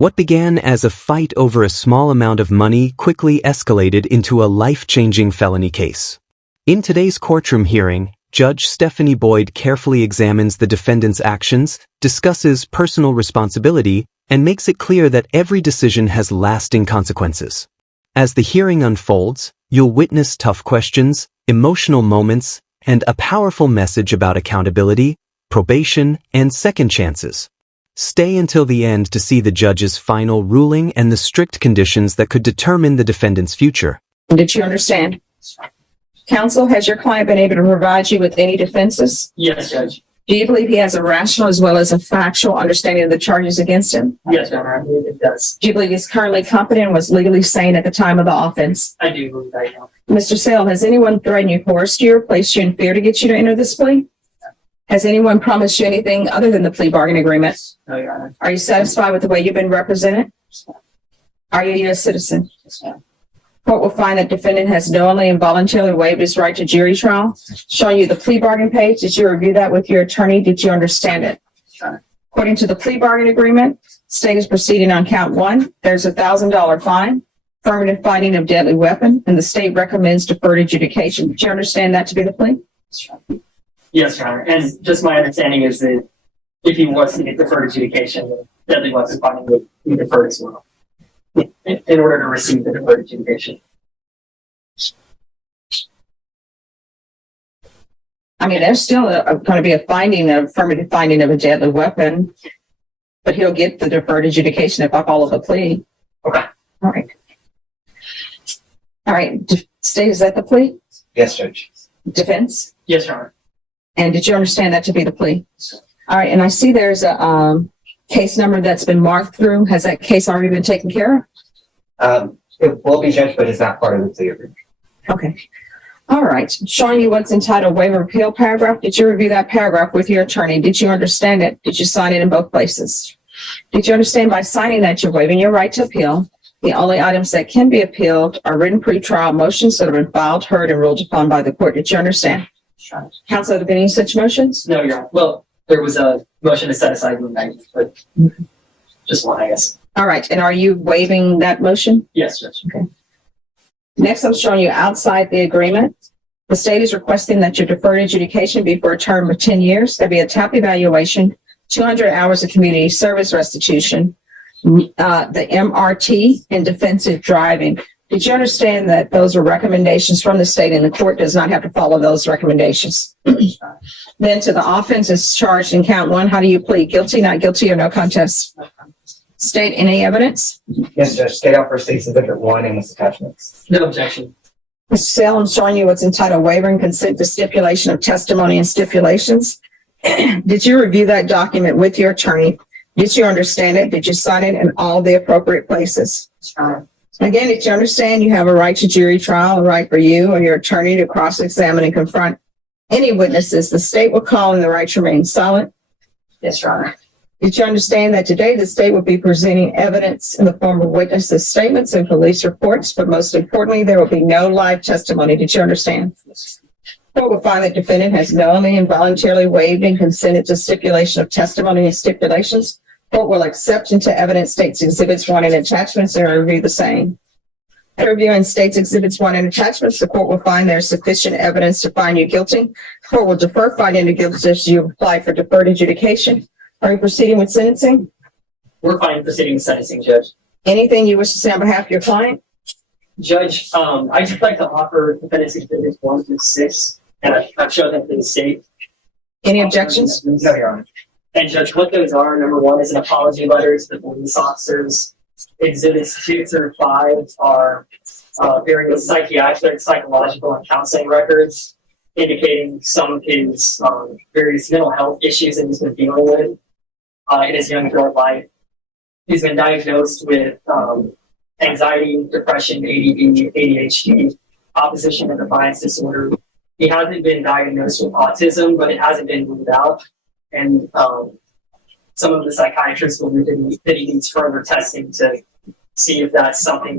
What began as a fight over a small amount of money quickly escalated into a life-changing felony case. In today's courtroom hearing, Judge Stephanie Boyd carefully examines the defendant's actions, discusses personal responsibility, and makes it clear that every decision has lasting consequences. As the hearing unfolds, you'll witness tough questions, emotional moments, and a powerful message about accountability, probation, and second chances. Stay until the end to see the judge's final ruling and the strict conditions that could determine the defendant's future. Did you understand? Counsel, has your client been able to provide you with any defenses? Yes, Judge. Do you believe he has a rational as well as a factual understanding of the charges against him? Yes, Your Honor, I believe it does. Do you believe he's currently competent and was legally sane at the time of the offense? I do believe that, Your Honor. Mr. Sale, has anyone threatened you, coerced you, or placed you in fear to get you to enter this plea? Has anyone promised you anything other than the plea bargain agreement? No, Your Honor. Are you satisfied with the way you've been represented? Are you a U.S. citizen? Yes, ma'am. Court will find that defendant has knowingly and voluntarily waived his right to jury trial. Showing you the plea bargain page, did you review that with your attorney? Did you understand it? Sure. According to the plea bargain agreement, state is proceeding on count 1. There's a $1,000 fine, affirmative finding of deadly weapon, and the state recommends deferred adjudication. Did you understand that to be the plea? Sure. Yes, Your Honor. And just my understanding is that if he was to get deferred adjudication, the deadly weapon finding would be deferred as well, in order to receive the deferred adjudication. I mean, there's still going to be a finding, an affirmative finding of a deadly weapon, but he'll get the deferred adjudication if I follow the plea. Okay. All right. All right. State, is that the plea? Yes, Judge. Defense? Yes, Your Honor. And did you understand that to be the plea? All right. And I see there's a case number that's been marked through. Has that case already been taken care of? It will be, Judge, but it's not part of the plea agreement. Okay. All right. Showing you what's entitled waiver of appeal paragraph. Did you review that paragraph with your attorney? Did you understand it? Did you sign it in both places? Did you understand by signing that you're waiving your right to appeal? The only items that can be appealed are written pretrial motions that have been filed, heard, and ruled upon by the court. Did you understand? Sure. Counsel, have there been any such motions? No, Your Honor. Well, there was a motion to set aside the indictment, but just one, I guess. All right. And are you waiving that motion? Yes, Judge. Okay. Next, I'm showing you outside the agreement. The state is requesting that your deferred adjudication be for a term of 10 years. There'll be a top evaluation, 200 hours of community service restitution, the MRT, and defensive driving. Did you understand that those are recommendations from the state and the court does not have to follow those recommendations? Then to the offense is charged in count 1. How do you plead? Guilty, not guilty, or no contest? State, any evidence? Yes, Judge. State out for State's Exhibit 1 and its attachments. No objection. Mr. Sale, I'm showing you what's entitled waiver and consent to stipulation of testimony and stipulations. Did you review that document with your attorney? Did you understand it? Did you sign it in all the appropriate places? Sure. Again, did you understand you have a right to jury trial, a right for you or your attorney to cross-examine and confront any witnesses the state will call and the right to remain silent? Yes, Your Honor. Did you understand that today the state will be presenting evidence in the form of witnesses' statements and police reports, but most importantly, there will be no live testimony? Did you understand? Court will find that defendant has knowingly and voluntarily waived and consented to stipulation of testimony and stipulations. Court will accept into evidence State's Exhibits 1 and attachments and review the same. After reviewing State's Exhibits 1 and attachments, the court will find there's sufficient evidence to find you guilty. The court will defer finding you guilty if you apply for deferred adjudication. Are you proceeding with sentencing? We're fine proceeding with sentencing, Judge. Anything you wish to say on behalf of your client? Judge, I'd just like to offer defendants exhibits 1 through 6, and I've showed them to the state. Any objections? No, Your Honor. And Judge, what those are, number 1 is an apology letter to the police officers. Exhibits 2 through 5 are various psychiatric, psychological, and counseling records indicating some of his various mental health issues that he's been dealing with in his young adult life. He's been diagnosed with anxiety, depression, ADD, ADHD, opposition and defiance disorder. He hasn't been diagnosed with autism, but it hasn't been ruled out. And some of the psychiatrists will believe that he needs further testing to see if that's something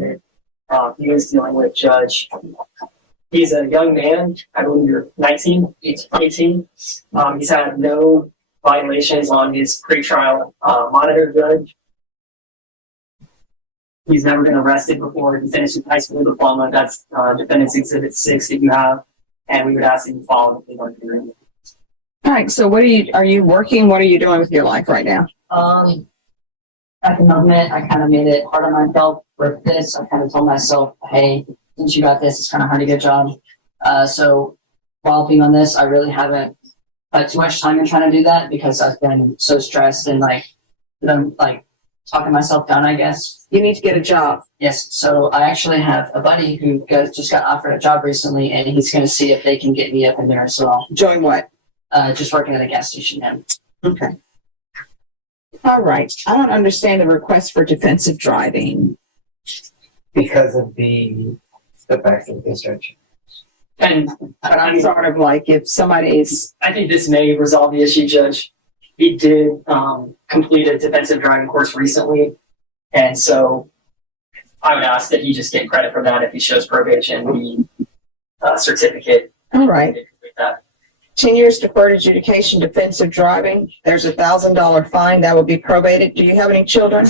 that he is dealing with, Judge. He's a young man. I believe you're 19, 18. He's had no violations on his pretrial monitor, Judge. He's never been arrested before he finished his high school diploma. That's Defendant's Exhibit 6 that you have. And we would ask that you follow the plea bargaining agreement. All right, so are you working? What are you doing with your life right now? I can admit, I kind of made it hard on myself with this. I kind of told myself, hey, since you got this, it's kind of hard to get a job. So while being on this, I really haven't put too much time in trying to do that because I've been so stressed and talking myself down, I guess. You need to get a job. Yes. So I actually have a buddy who just got offered a job recently, and he's going to see if they can get me up in there as well. Join what? Just working at a gas station now. Okay. All right. I don't understand the request for defensive driving. Because of the facts of the discharge. And But I'm sort of like, if somebody's, I think this may resolve the issue, Judge. He did complete a defensive driving course recently. And so I would ask that he just get credit for that if he shows probation, the certificate. all right. to complete that. 10 years deferred adjudication, defensive driving. There's $1,000 fine that will be probated. Do you have any children?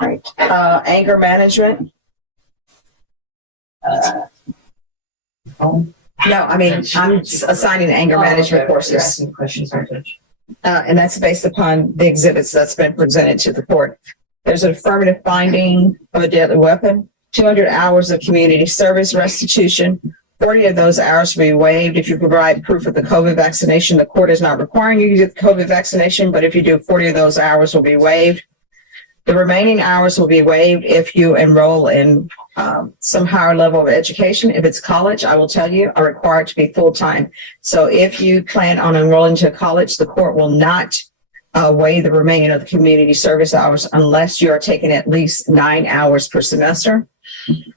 Right. Anger management. No, I mean, I'm assigning anger management You're courses. asking questions, aren't you? And that's based upon the exhibits that's been presented to the court. There's an affirmative finding of a deadly weapon, 200 hours of community service restitution. 40 of those hours will be waived if you provide proof of the COVID vaccination. The court is not requiring you to get the COVID vaccination, but if you do, 40 of those hours will be waived. The remaining hours will be waived if you enroll in some higher level of education. If it's college, I will tell you, are required to be full-time. So if you plan on enrolling to college, the court will not waive the remaining of the community service hours unless you are taking at least 9 hours per semester,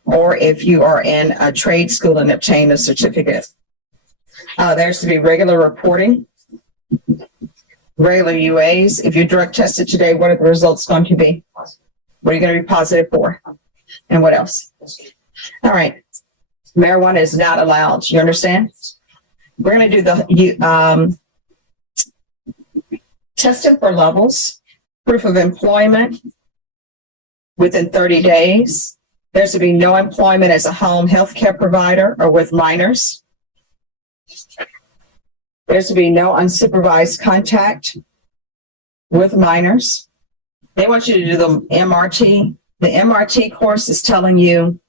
or if you are in a trade school and obtain a certificate. There's to be regular reporting, regular UAs. If you're drug tested today, what are the results going to be? What are you going to be positive for? And what else? All right. Marijuana is not allowed. You understand? We're going to do the testing for levels, proof of employment within 30 days. There's to be no employment as a home health care provider or with minors. There's to be no unsupervised contact with minors. They want you to do the MRT. The MRT course is telling you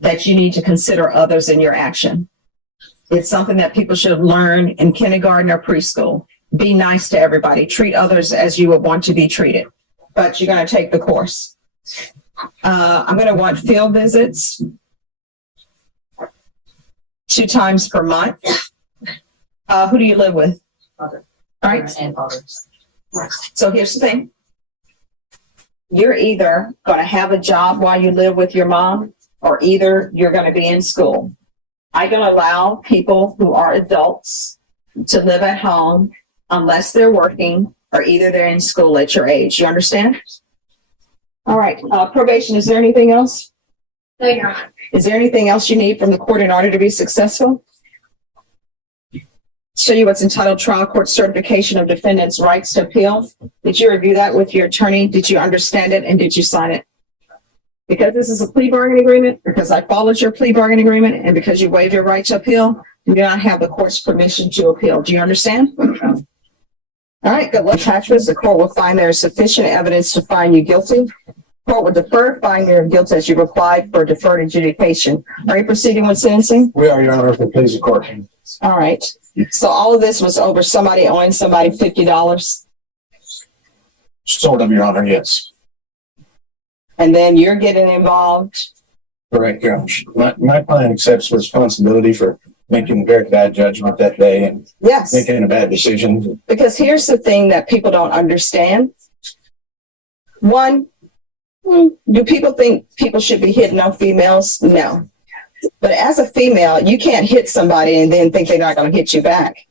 that you need to consider others in your action. It's something that people should learn in kindergarten or preschool. Be nice to everybody. Treat others as you would want to be treated. But you're going to take the course. I'm going to want field visits 2 times per month. Who do you live with? Father. All right. And fathers. So here's the thing. You're either going to have a job while you live with your mom, or either you're going to be in school. I don't allow people who are adults to live at home unless they're working, or either they're in school at your age. You understand? All right. Probation, is there anything else? No, Your Honor. Is there anything else you need from the court in order to be successful? Show you what's entitled Trial Court Certification of Defendant's Rights to Appeal. Did you review that with your attorney? Did you understand it, and did you sign it? Because this is a plea bargaining agreement, because I followed your plea bargaining agreement, and because you waived your right to appeal, you do not have the court's permission to appeal. Do you understand? All right, good luck, Patrick. The court will find there is sufficient evidence to find you guilty. Court will defer finding you guilty as you applied for deferred adjudication. Are you proceeding with sentencing? We are, Your Honor, if it please the court. All right. So all of this was over somebody owing somebody $50, Sort of, Your Honor, yes. and then you're getting involved. Correct, Your Honor. My client accepts responsibility for making a very bad judgment that day and Yes, making a bad decision. because here's the thing that people don't understand. One, do people think people should be hitting on females? No. But as a female, you can't hit somebody and then think they're not going to hit you back.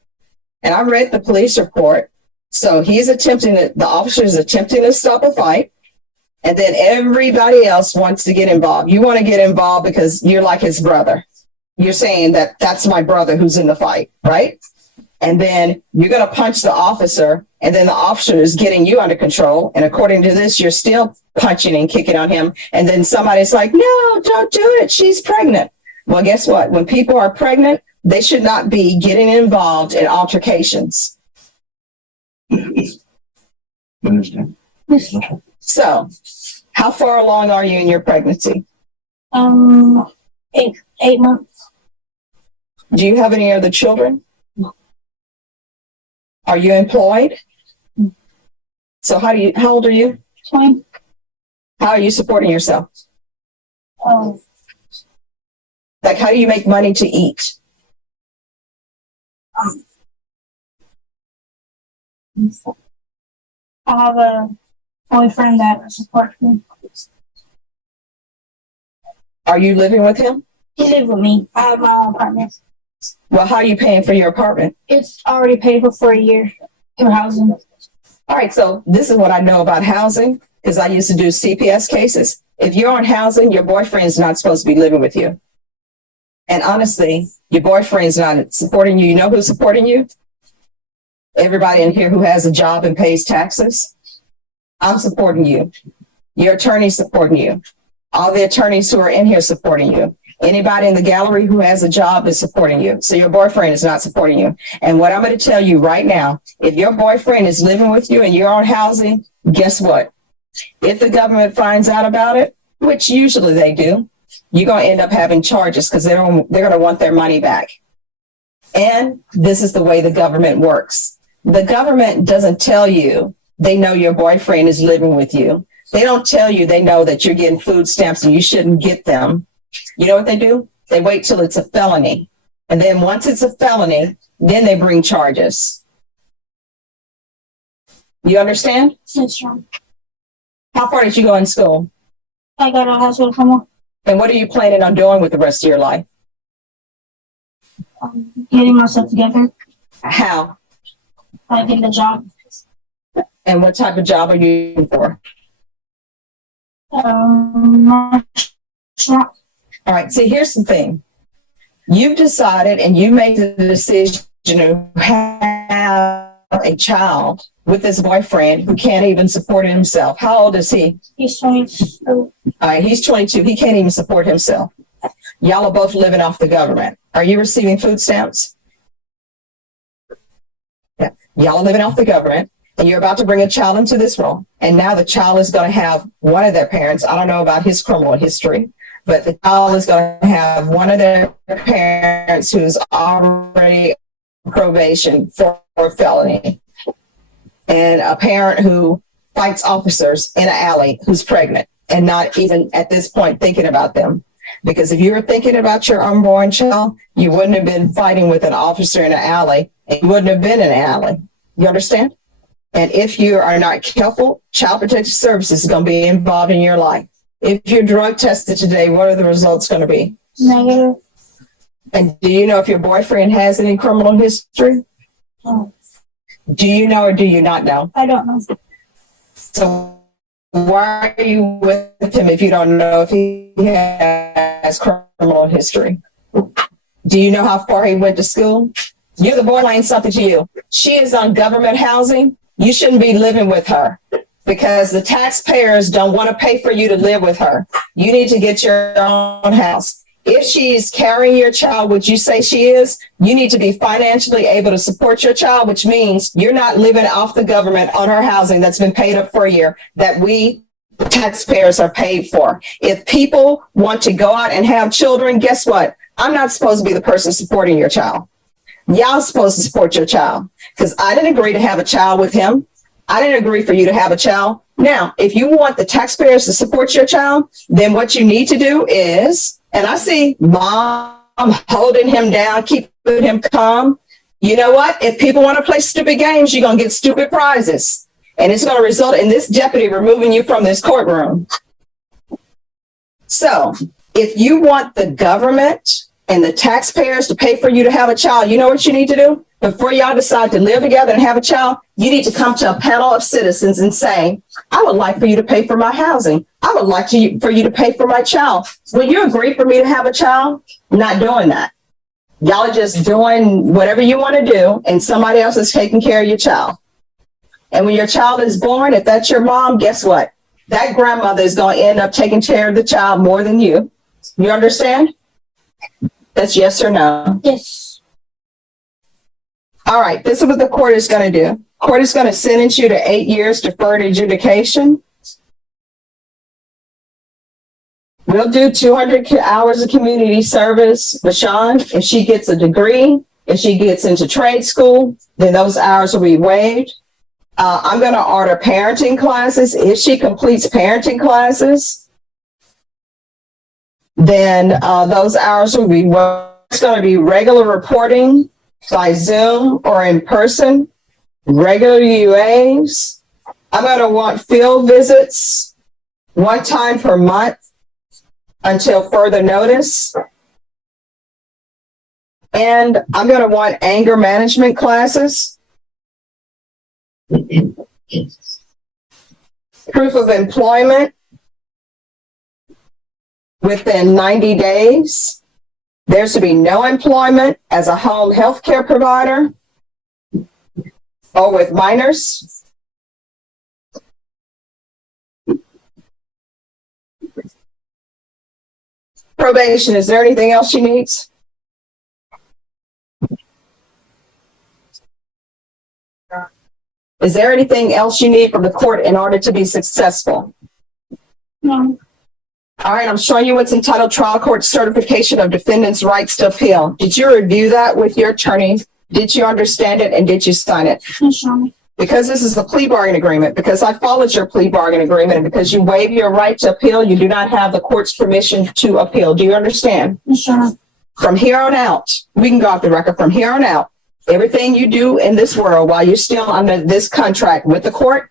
And I read the police report. So the officer is attempting to stop a fight. And then everybody else wants to get involved. You want to get involved because you're like his brother. You're saying that that's my brother who's in the fight, right? and then you're going to punch the officer, and then the officer is getting you under control. And according to this, you're still punching and kicking on him. And then somebody's like, no, don't do it. She's pregnant. Well, guess what? When people are pregnant, they should not be getting involved in altercations. Understand? So, how far along are you in your pregnancy? 8 months. Do you have any other children? Are you employed? So how old are you? 20. How are you supporting yourself? Um, Like, how do you make money to eat? I have a boyfriend that supports me. Are you living with him? He lives with me. I have my own apartment. Well, how are you paying for your apartment? It's already paid for a year through housing. All right, so this is what I know about housing, because I used to do CPS cases. If you're on housing, your boyfriend's not supposed to be living with you. And honestly, your boyfriend's not supporting you. You know who's supporting you? Everybody in here who has a job and pays taxes. I'm supporting you. Your attorney's supporting you. All the attorneys who are in here supporting you. Anybody in the gallery who has a job is supporting you. So your boyfriend is not supporting you. And what I'm going to tell you right now, if your boyfriend is living with you and you're on housing, guess what? If the government finds out about it, which usually they do, you're going to end up having charges because they're going to want their money back. And this is the way the government works. The government doesn't tell you they know your boyfriend is living with you. They don't tell you they know that you're getting food stamps and you shouldn't get them. You know what they do? They wait till it's a felony. And then once it's a felony, then they bring charges. You understand? That's wrong. How far did you go in school? I got a house with someone. And what are you planning on doing with the rest of your life? Getting myself together. How? I get a job. And what type of job are you looking for? Restaurant. All right, see, here's the thing. You've decided and you made the decision to have a child with this boyfriend who can't even support himself. How old is he? He's 22. All right, he's 22. He can't even support himself. Y'all are both living off the government. Are you receiving food stamps? Yeah. Y'all are living off the government, and you're about to bring a child into this role. And now the child is going to have one of their parents. I don't know about his criminal history, but the child is going to have one of their parents who's already on probation for felony, and a parent who fights officers in an alley who's pregnant and not even at this point thinking about them. Because if you were thinking about your unborn child, you wouldn't have been fighting with an officer in an alley, and you wouldn't have been in an alley. You understand? And if you are not careful, Child Protective Services is going to be involved in your life. If you're drug tested today, what are the results going to be? Negative. And do you know if your boyfriend has any criminal history? No. Do you know or do you not know? I don't know. So why are you with him if you don't know if he has criminal history? Do you know how far he went to school? You're the boy laying something to you. She is on government housing. You shouldn't be living with her because the taxpayers don't want to pay for you to live with her. You need to get your own house. If she's carrying your child, which you say she is, you need to be financially able to support your child, which means you're not living off the government on her housing that's been paid up for a year that we taxpayers are paid for. If people want to go out and have children, guess what? I'm not supposed to be the person supporting your child. Y'all supposed to support your child because I didn't agree to have a child with him. I didn't agree for you to have a child. Now, if you want the taxpayers to support your child, then what you need to do is, and I see mom holding him down, keeping him calm. You know what? If people want to play stupid games, you're going to get stupid prizes. And it's going to result in this deputy removing you from this courtroom. So if you want the government and the taxpayers to pay for you to have a child, you know what you need to do? Before y'all decide to live together and have a child, you need to come to a panel of citizens and say, I would like for you to pay for my housing. I would like for you to pay for my child. Will you agree for me to have a child? I'm not doing that. Y'all are just doing whatever you want to do, and somebody else is taking care of your child. And when your child is born, if that's your mom, guess what? That grandmother is going to end up taking care of the child more than you. You understand? That's yes or no. Yes. All right, this is what the court is going to do. Court is going to sentence you to 8 years deferred adjudication. We'll do 200 hours of community service. Bashan, if she gets a degree, if she gets into trade school, then those hours will be waived. I'm going to order parenting classes. If she completes parenting classes, then those hours will be waived. It's going to be regular reporting by Zoom or in person, regular UAs. I'm going to want field visits 1 time per month until further notice. And I'm going to want anger management classes. Proof of employment within 90 days. There's to be no employment as a home health care provider or with minors. Probation, is there anything else she needs? Is there anything else you need from the court in order to be successful? No. All right, I'm showing you what's entitled Trial Court Certification of Defendant's Rights to Appeal. Did you review that with your attorney? Did you understand it and did you sign it? Yes, Your Honor. Because this is a plea bargain agreement, because I followed your plea bargain agreement, and because you waive your right to appeal, you do not have the court's permission to appeal. Do you understand? Yes, Your Honor. From here on out, we can go off the record, from here on out, everything you do in this world while you're still under this contract with the court,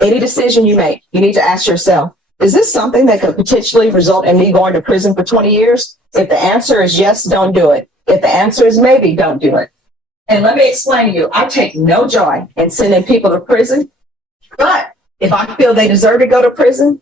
any decision you make, you need to ask yourself, is this something that could potentially result in me going to prison for 20 years? If the answer is yes, don't do it. If the answer is maybe, don't do it. And let me explain to you, I take no joy in sending people to prison, but if I feel they deserve to go to prison,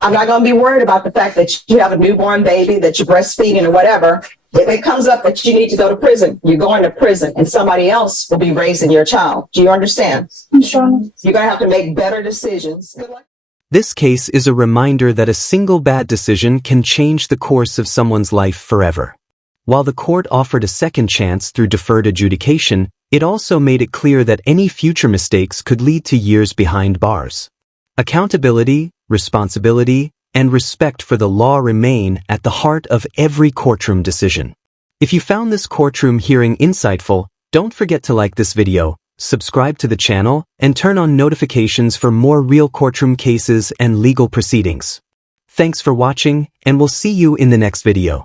I'm not going to be worried about the fact that you have a newborn baby, that you're breastfeeding or whatever. If it comes up that you need to go to prison, you're going to prison and somebody else will be raising your child. Do you understand? Yes, Your Honor. You're going to have to make better decisions. Good luck. This case is a reminder that a single bad decision can change the course of someone's life forever. While the court offered a second chance through deferred adjudication, it also made it clear that any future mistakes could lead to years behind bars. Accountability, responsibility, and respect for the law remain at the heart of every courtroom decision. If you found this courtroom hearing insightful, don't forget to like this video, subscribe to the channel, and turn on notifications for more real courtroom cases and legal proceedings. Thanks for watching, and we'll see you in the next video.